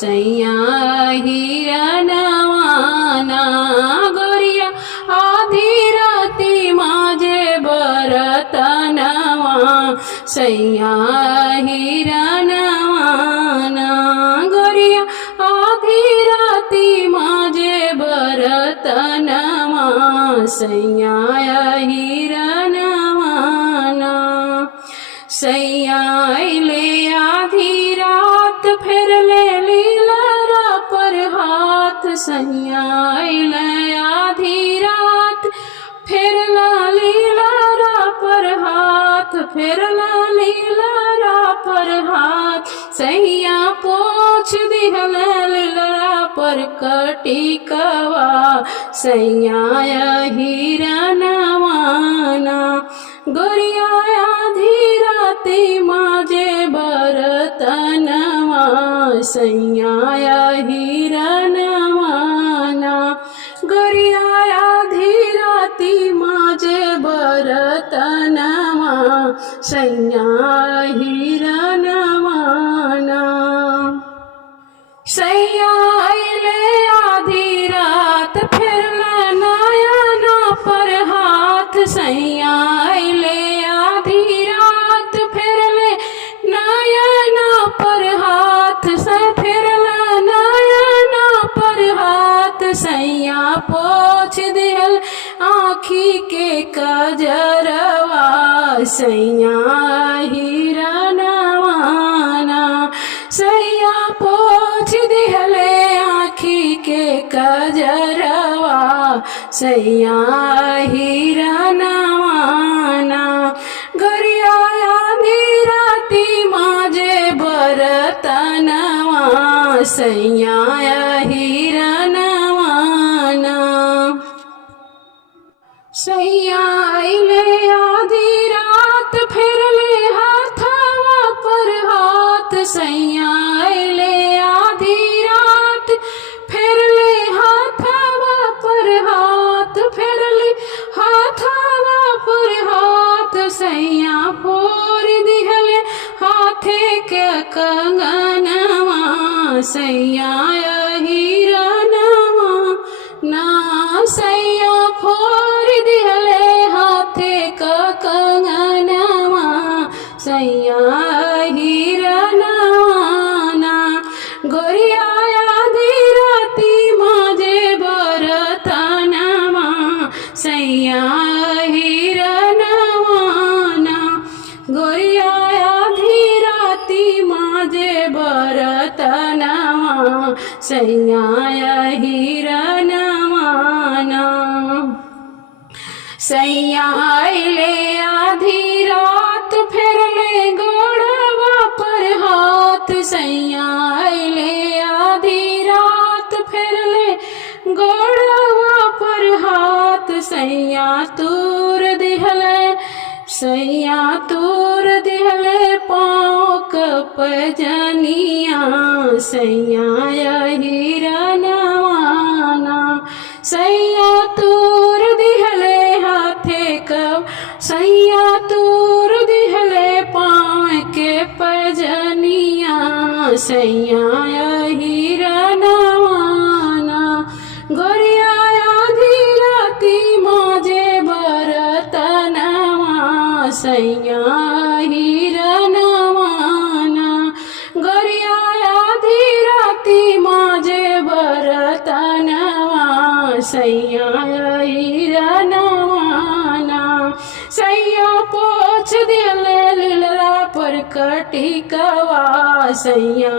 सैया हिरणवाना गोरिया आधी राती माझे बरतनवा सैया हिरणवाना गोरिया आधी राती माझे बरतनवा सैया हिरणवाना सैया आइले आधी रात फिरले लीलरा पर हाथ सैया आइले आधी रात फिरला लीलरा पर हाथ फिरला लीलरा पर हाथ सैया पोछ दिहले लीलरा पर कटिकवा सैया हिरणवाना गोरिया आधी राती माझे बरतनवा सैया हिरणवाना गोरिया आधी राती माझे बरतनवा सैया हिरणवाना सैया आइले आधी रात फिरला नयना पर हाथ सैया आइले आधी रात फिरले नयना पर हाथ से फिरला नयना पर हाथ सैया पोछ दिल आँखी के कजरवा सैया हिरणवाना सैया पोछ दिहले आँखी के कजरवा सैया हिरणवाना गोरिया आधी राती माझे बरतनवा सैया हिरणवाना सैया आइले आधी रात फिरले हाथवा पर हाथ सैया आइले आधी रात फिरले हाथवा पर हाथ फिरले हाथवा पर हाथ सैया फोर दिहले हाथे के कंगनवा सैया हिरणवा ना सैया फोर दिहले हाथे का कंगनवा सैया हिरणवाना गोरिया आधी राती माझे बरतनवा सैया हिरणवाना गोरिया आधी राती माझे बरतनवा सैया हिरणवाना सैया आइले आधी रात फिरले गोड़वा पर हाथ सैया आइले आधी रात फिरले गोड़वा पर हाथ सैया तूर दिहले पाँव कपजनिया सैया हिरणवाना सैया तूर दिहले हाथे कब सैया तूर दिहले पाँव के पजनिया सैया हिरणवाना गोरिया आधी राती माझे बरतनवा सैया हिरणवाना गोरिया आधी राती माझे बरतनवा सैया हिरणवाना सैया पोछ दिले लीलरा पर कटिकवा सैया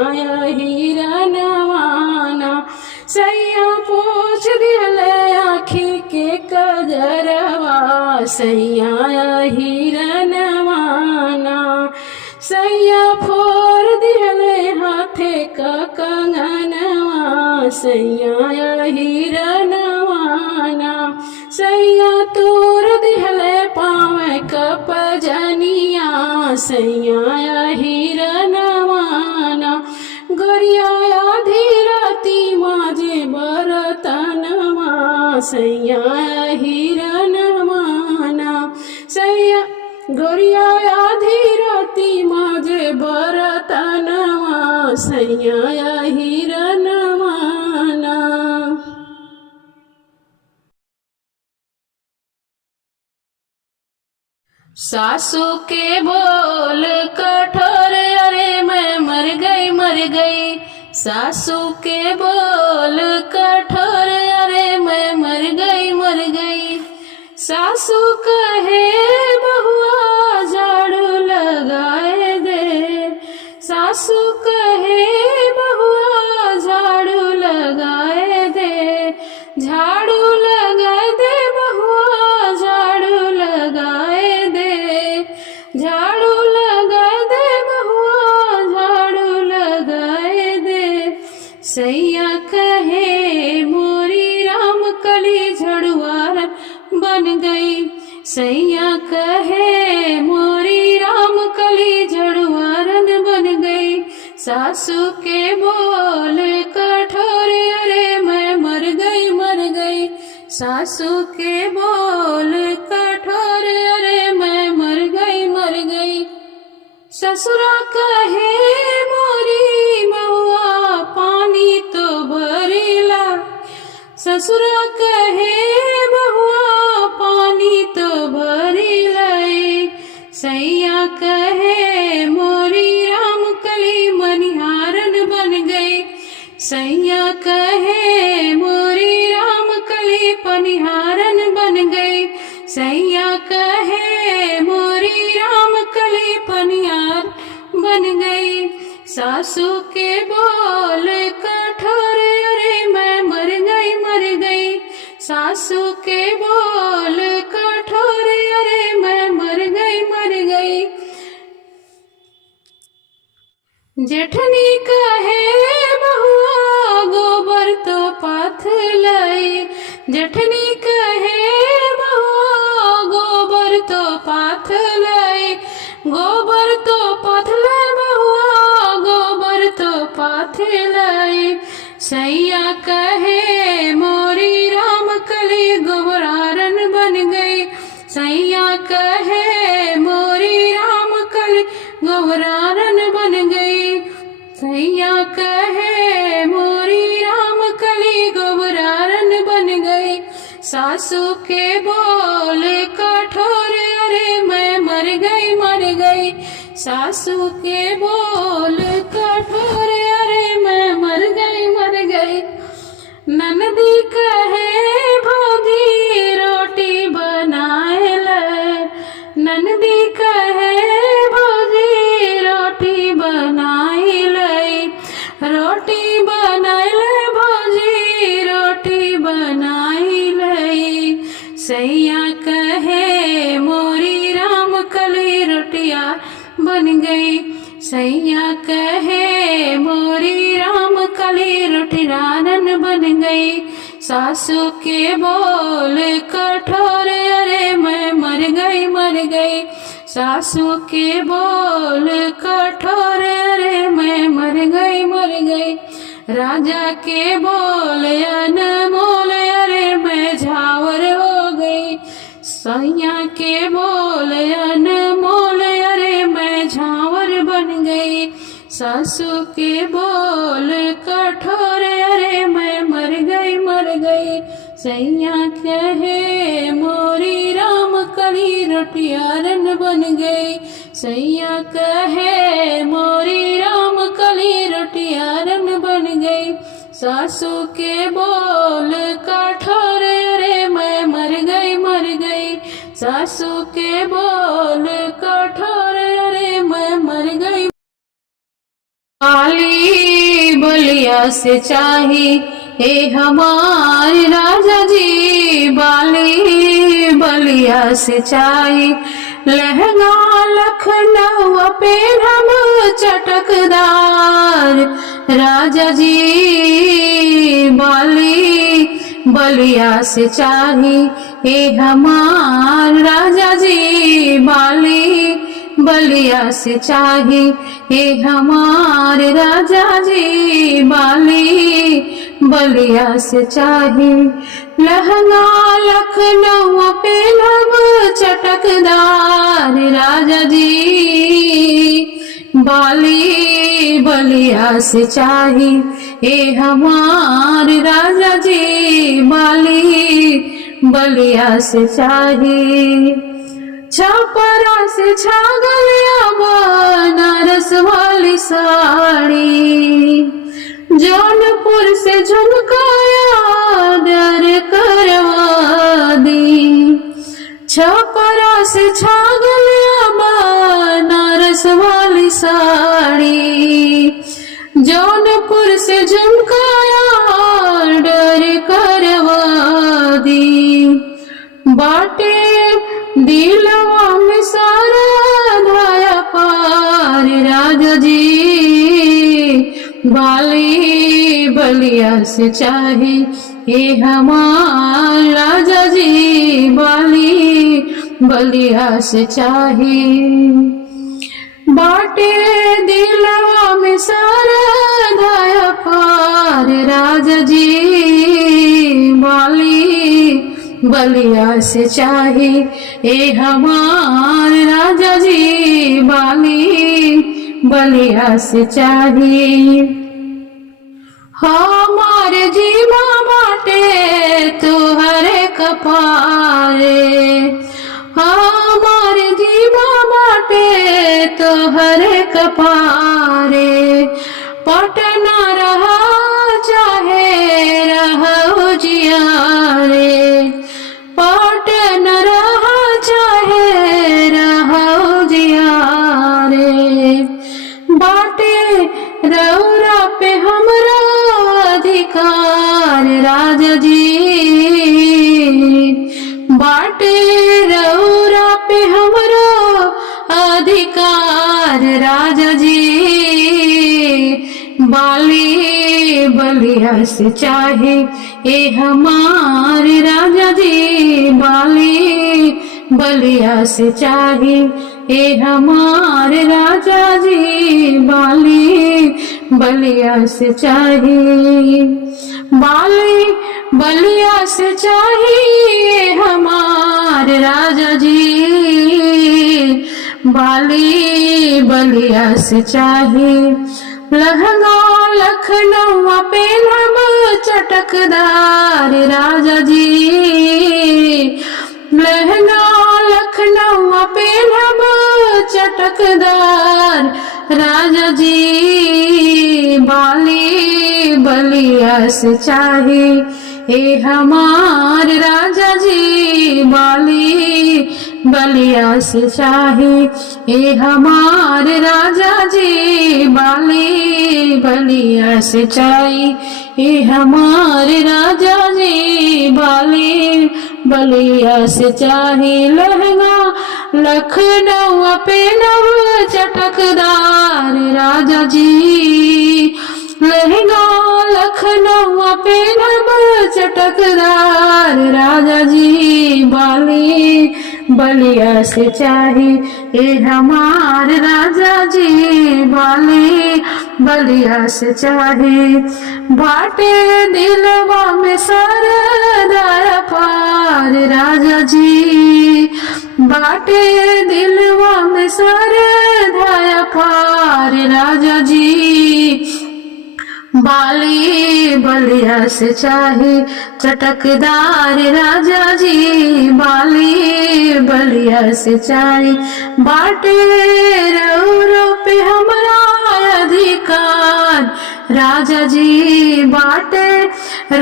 हिरणवाना सैया पोछ दिले आँखी के कजरवा सैया हिरणवाना सैया फोर दिले हाथे का कंगनवा सैया हिरणवाना सैया तूर दिहले पाँव कपजनिया सैया हिरणवाना गोरिया आधी राती माझे बरतनवा सैया हिरणवाना सैया गोरिया आधी राती माझे बरतनवा सैया हिरनवाना। सासू के बोल कठोर, अरे मैं मर गई। सासू के बोल कठोर, अरे मैं मर गई। सासू कहे बहुआ झाड़ू लगाए दे। सासू कहे बहुआ झाड़ू लगाए दे। झाड़ू लगाए दे बहुआ, झाड़ू लगाए दे। झाड़ू लगाए दे बहुआ, झाड़ू लगाए दे। सैया कहे मोरी राम कली झड़ुआर बन गई। सैया कहे मोरी राम कली झड़ुआरन बन गई। सासू के बोल कठोर, अरे मैं मर गई। सासू के बोल कठोर, अरे मैं मर गई। ससुरा कहे मोरी बहुआ पानी तो भरीला। ससुरा कहे बहुआ पानी तो भरी लाई। सैया कहे मोरी राम कली मनिहारन बन गई। सैया कहे मोरी राम कली पनिहारन बन गई। सैया कहे मोरी राम कली पनिहार बन गई। सासू के बोल कठोर, अरे मैं मर गई। सासू के बोल कठोर, अरे मैं मर गई। जेठनी कहे बहुआ गोबर तो पाथ लाई। जेठनी कहे बहुआ गोबर तो पाथ लाई। गोबर तो पाथ लाई बहुआ, गोबर तो पाथ लाई। सैया कहे मोरी राम कली गोबरारन बन गई। सैया कहे मोरी राम कली गोबरारन बन गई। सैया कहे मोरी राम कली गोबरारन बन गई। सासू के बोल कठोर, अरे मैं मर गई। सासू के बोल कठोर, अरे मैं मर गई। ननदी कहे भौजी रोटी बनाए ले। ननदी कहे भौजी रोटी बनाए ले। रोटी बनाए ले भौजी, रोटी बनाए ले। सैया कहे मोरी राम कली रोटिया बन गई। सैया कहे मोरी राम कली रोटियारन बन गई। सासू के बोल कठोर, अरे मैं मर गई। सासू के बोल कठोर, अरे मैं मर गई। राजा के बोल अनमोल, अरे मैं झावर हो गई। सैया के बोल अनमोल, अरे मैं झावर बन गई। सासू के बोल कठोर, अरे मैं मर गई। सैया कहे मोरी राम कली रोटियारन बन गई। सैया कहे मोरी राम कली रोटियारन बन गई। सासू के बोल कठोर, अरे मैं मर गई। सासू के बोल कठोर, अरे मैं मर गई। बाली बलिया से चाही हे हमारे राजा जी। बाली बलिया से चाही लहंगा लखनऊ पे हम चटकदार राजा जी। बाली बलिया से चाही हे हमार राजा जी। बाली बलिया से चाही हे हमारे राजा जी। बाली बलिया से चाही लहंगा लखनऊ पे लब चटकदार राजा जी। बाली बलिया से चाही ए हमार राजा जी बाली बलिया से चाही। छपरा से छागलिया बनारस वाली साड़ी, जौनपुर से झुमकाया डर करवा दी। छपरा से छागलिया बनारस वाली साड़ी, जौनपुर से झुमकाया डर करवा दी। बाटे दिलवा में सारा धाया पार राजा जी बाली बलिया से चाही ए हमार राजा जी बाली बलिया से चाही। बाटे दिलवा में सारा धाया पार राजा जी बाली बलिया से चाही ए हमार राजा जी बाली बलिया से चाही। हमारे जीवा बाटे तुहरे कपारे, हमारे जीवा बाटे तुहरे कपारे। पटना रहा चाहे रहो जियारे, पटना रहा चाहे रहो जियारे। बाटे रौरा पे हमरा अधिकार राजा जी, बाटे रौरा पे हमरा अधिकार राजा जी बाली बलिया से चाहे ए हमार राजा जी बाली बलिया से चाहे ए हमार राजा जी बाली बलिया से चाहे। बाली बलिया से चाहे हमार राजा जी बाली बलिया से चाहे। लहंगा लखनऊ पे हम चटकदार राजा जी, लहंगा लखनऊ पे हम चटकदार राजा जी बाली बलिया से चाहे ए हमार राजा जी बाली बलिया से चाहे ए हमार राजा जी बाली बलिया से चाहे ए हमार राजा जी बाली बलिया से चाहे। लहंगा लखनऊ पे नव चटकदार राजा जी, लहंगा लखनऊ पे नव चटकदार राजा जी बाली बलिया से चाहे ए हमार राजा जी बाली बलिया से चाहे। बाटे दिलवा में सरदार पार राजा जी, बाटे दिलवा में सरदार पार राजा जी बाली बलिया से चाहे चटकदार राजा जी बाली बलिया से चाहे। बाटे रौरो पे हमरा अधिकार राजा जी, बाटे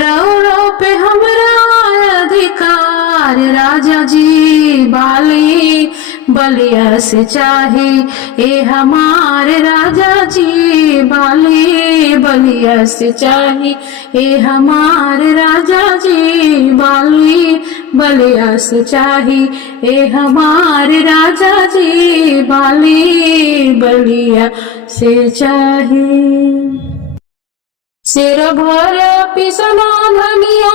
रौरो पे हमरा अधिकार राजा जी बाली बलिया से चाहे ए हमार राजा जी बाली बलिया से चाहे ए हमार राजा जी बाली बलिया से चाहे ए हमार राजा जी बाली बलिया से चाहे। सिर भर पिसना धनिया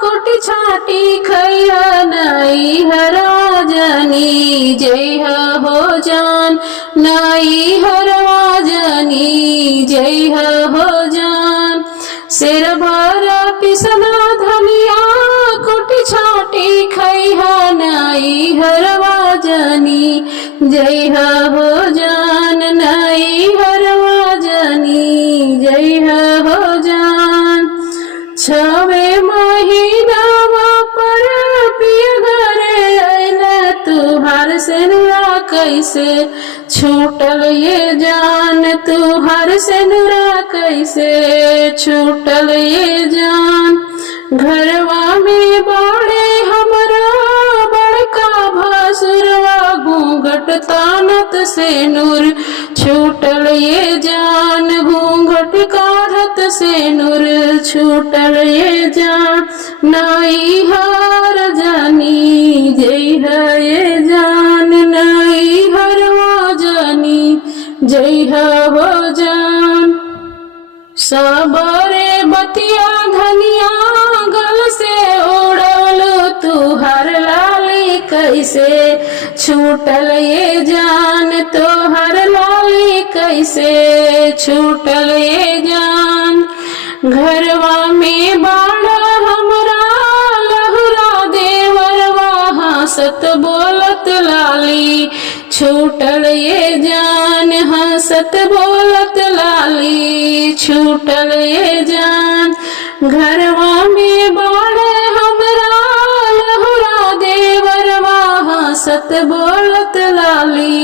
कुटी छाटी खैया नाई हराजनी जय हो जान, नाई हरवाजनी जय हो जान। सिर भर पिसना धनिया कुटी छाटी खैया नाई हरवाजनी जय हो जान, नाई हरवाजनी कैसे छूटल ये जान तुहार सेनुरा कैसे छूटल ये जान। घरवा में बाड़े हमरा बड़का भासुरवा घूंघट तानत से नूर छूटल ये जान घूंघट काढ़त से नूर छूटल ये जान। नाई हार जानी जय है ये जान नाई हरवा जानी जय है वो जान। सबरे बतिया धनिया गल से उड़वलो तुहर लाली कैसे छूटल ये जान तोहर लाली कैसे छूटल ये जान। घरवा में बाड़ा हमरा लहुरा देवरवा हंसत बोलत लाली छूटल ये जान हंसत बोलत लाली छूटल ये जान। घरवा में बाड़े हमरा लहुरा देवरवा हंसत बोलत लाली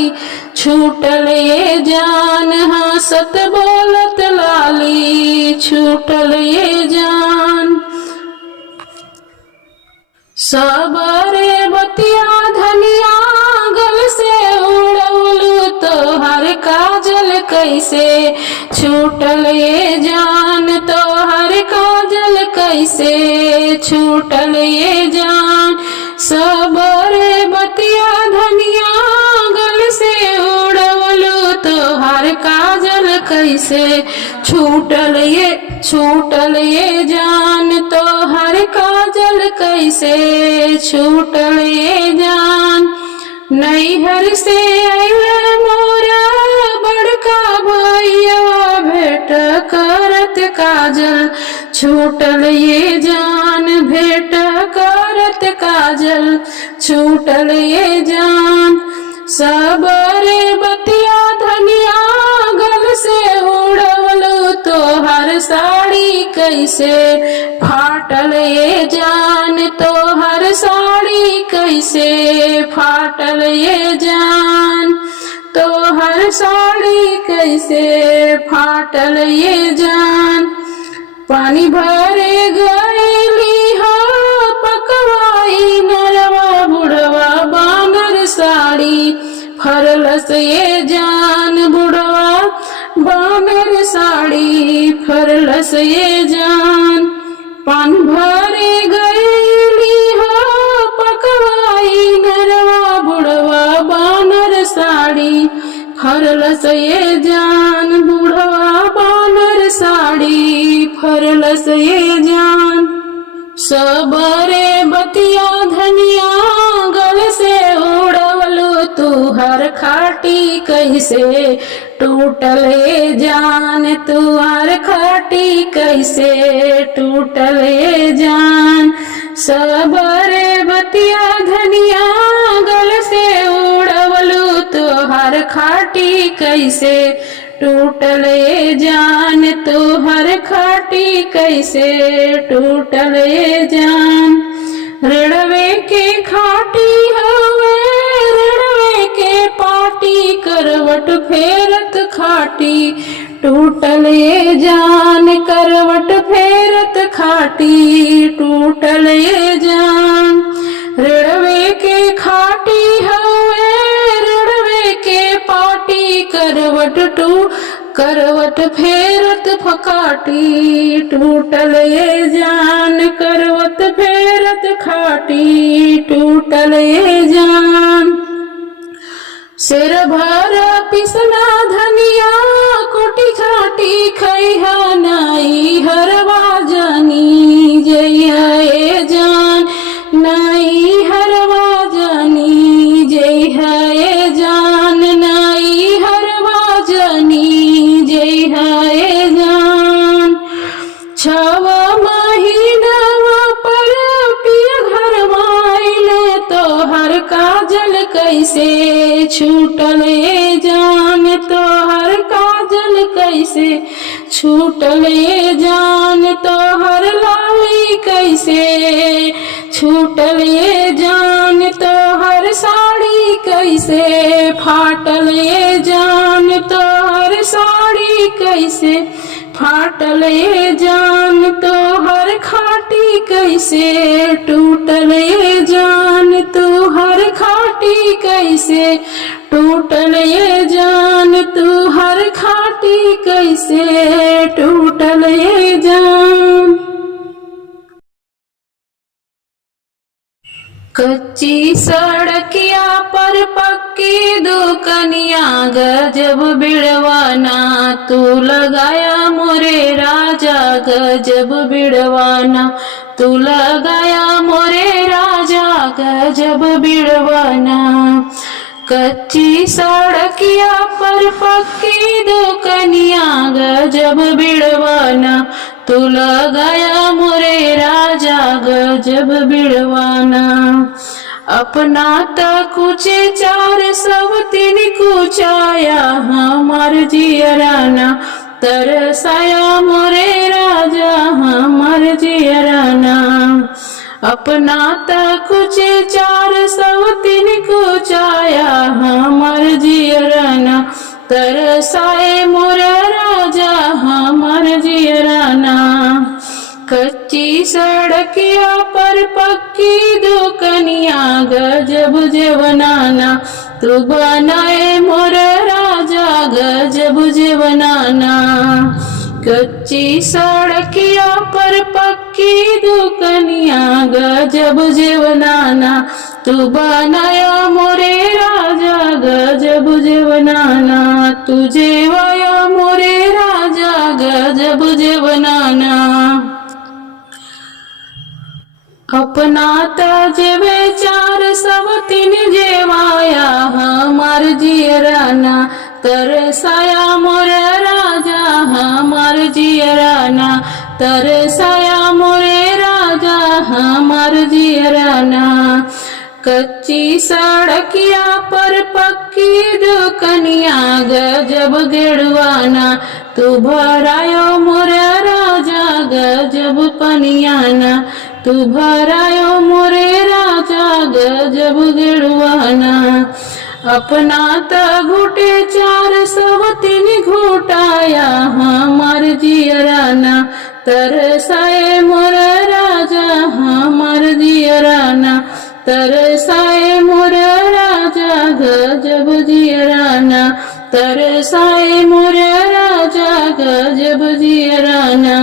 छूटल ये जान हंसत बोलत लाली छूटल ये जान। सबरे बतिया धनिया गल से उड़वलू तोहर काजल कैसे छूटल ये जान तोहर काजल कैसे छूटल ये जान। सबरे बतिया धनिया गल से उड़वलू तोहर काजल कैसे छूटल ये जान तोहर काजल कैसे छूटल ये जान। नैहर से आइले मोरा बड़का भैया भेंट करत काजल छूटल ये जान भेंट करत काजल छूटल ये जान। सबरे बतिया धनिया गल से उड़वलू तोहर साड़ी कैसे फाटल ये जान तोहर साड़ी कैसे फाटल ये जान तोहर साड़ी कैसे फाटल ये जान। पानी भरे गईली हो पकवाई नरवा बुढ़वा बानर साड़ी फरलस ये जान बुढ़वा बानर साड़ी फरलस ये जान। पानी भरे गईली हो पकवाई नरवा बुढ़वा बानर साड़ी फरलस ये जान बुढ़वा बानर साड़ी फरलस ये जान। सबरे बतिया धनिया गल से उड़वलू तुहर खाटी कैसे टूटल ये जान तुहर खाटी कैसे टूटल ये जान। सबरे बतिया धनिया गल से उड़वलू तुहर खाटी कैसे टूटल ये जान तुहर खाटी कैसे टूटल ये जान। ऋणवे के खाटी हवे ऋणवे के पाटी करवट फेरत खाटी टूटल ये जान करवट फेरत खाटी टूटल ये जान। ऋणवे के खाटी हवे ऋणवे के पाटी करवट फेरत फकाटी टूटल ये जान करवट फेरत खाटी टूटल ये जान। सिर भर पिसना धनिया कोटी खाटी खैहा नाई हरवा जानी जइहा ये जान नाई हरवा जानी जइहा ये जान नाई हरवा जानी जइहा ये जान। छव महीनवा पर पिया घर माइले तोहर काजल कैसे छूटल ये जान तोहर काजल कैसे छूटल ये जान तोहर लाली कैसे छूटल ये जान तोहर साड़ी कैसे कैसे फाटल ये जान तोहर साड़ी कैसे फाटल ये जान तोहर खाटी कैसे टूटल ये जान तोहर खाटी कैसे टूटल ये जान तोहर खाटी कैसे टूटल ये जान। कच्ची सड़किया पर पक्की दुकनिया गजब बिड़वाना तू लगाया मोरे राजा गजब बिड़वाना तू लगाया मोरे राजा गजब बिड़वाना। कच्ची सड़किया पर पक्की दुकनिया गजब बिड़वाना तू लगाया मोरे राजा गजब बिड़वाना। अपना तक कुचे चार सब तीन कुचाया हमार जियराना तरसाया मोरे राजा हमार जियराना। अपना तक कुचे चार सब तीन कुचाया हमार जियराना तरसाए मोरा राजा हमार जियराना। कच्ची सड़किया पर पक्की दुकनिया गजब जेवनाना तू बनाए मोरा राजा गजब जेवनाना। कच्ची सड़किया पर पक्की दुकनिया गजब जेवनाना तू बनाया मोरे राजा गजब जेवनाना तुझे वाया मोरे राजा गजब जेवनाना। अपना तजवे चार सब तीन जेवाया हमार जियराना तरसाया मोरे राजा हमार जियराना तरसाया मोरे राजा हमार जियराना। कच्ची सड़किया पर पक्की दुकनिया गजब गेड़वाना तू भरायो मोरे राजा गजब पनियाना तू भरायो मोरे राजा गजब गेड़वाना। अपना त घुटे चार सब तीन घुटाया हमार जियराना तरसाए मोरे राजा हमार जियराना तरसाए मोरे राजा गजब जियराना तरसाए मोरे राजा गजब जियराना।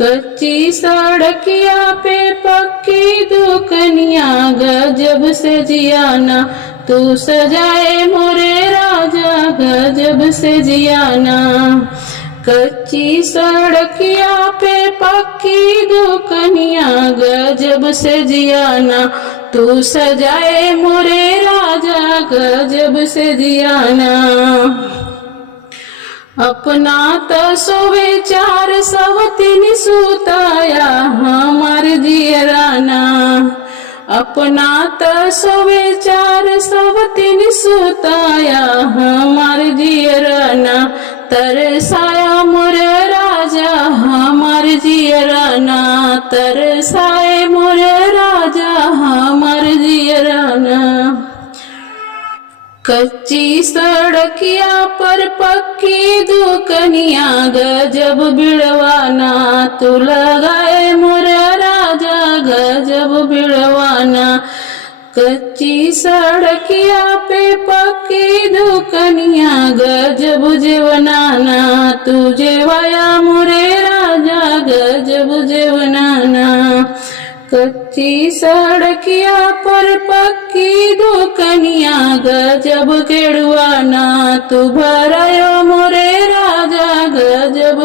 कच्ची सड़किया पे पक्की दुकनिया गजब से जियाना तू सजाए मोरे राजा गजब से जियाना। कच्ची सड़किया पे पक्की दुकनिया गजब से जियाना तू सजाए मोरे राजा गजब से जियाना। अपना तसोवे चार सब तीन सुताया हमार जियराना अपना तसोवे चार सब तीन सुताया हमार जियराना तरसाया मोरे राजा हमार जियराना तरसाए मोरे राजा हमार जियराना। कच्ची सड़किया पर पक्की दुकनिया गजब बिड़वाना तू लगाए मोरे राजा गजब बिड़वाना। कच्ची सड़किया पे पक्की दुकनिया गजब जेवनाना तू जेवाया मोरे राजा गजब जेवनाना। कच्ची सड़किया पर पक्की दुकनिया गजब केड़वाना तू भरायो मोरे राजा गजब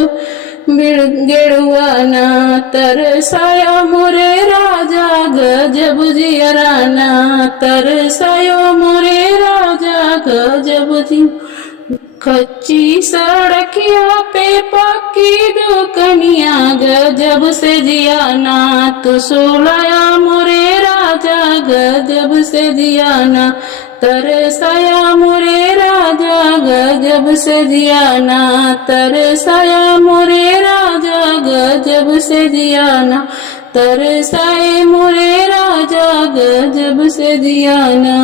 गेड़वाना तरसायो मोरे राजा गजब जियराना तरसायो मोरे राजा गजब जी। कच्ची सड़किया पे पक्की दुकनिया गजब से जियाना तू सुलाया मोरे राजा गजब से जियाना तरसाया मोरे राजा गजब से जियाना तरसाया मोरे राजा गजब से जियाना तरसाए मोरे राजा गजब से जियाना।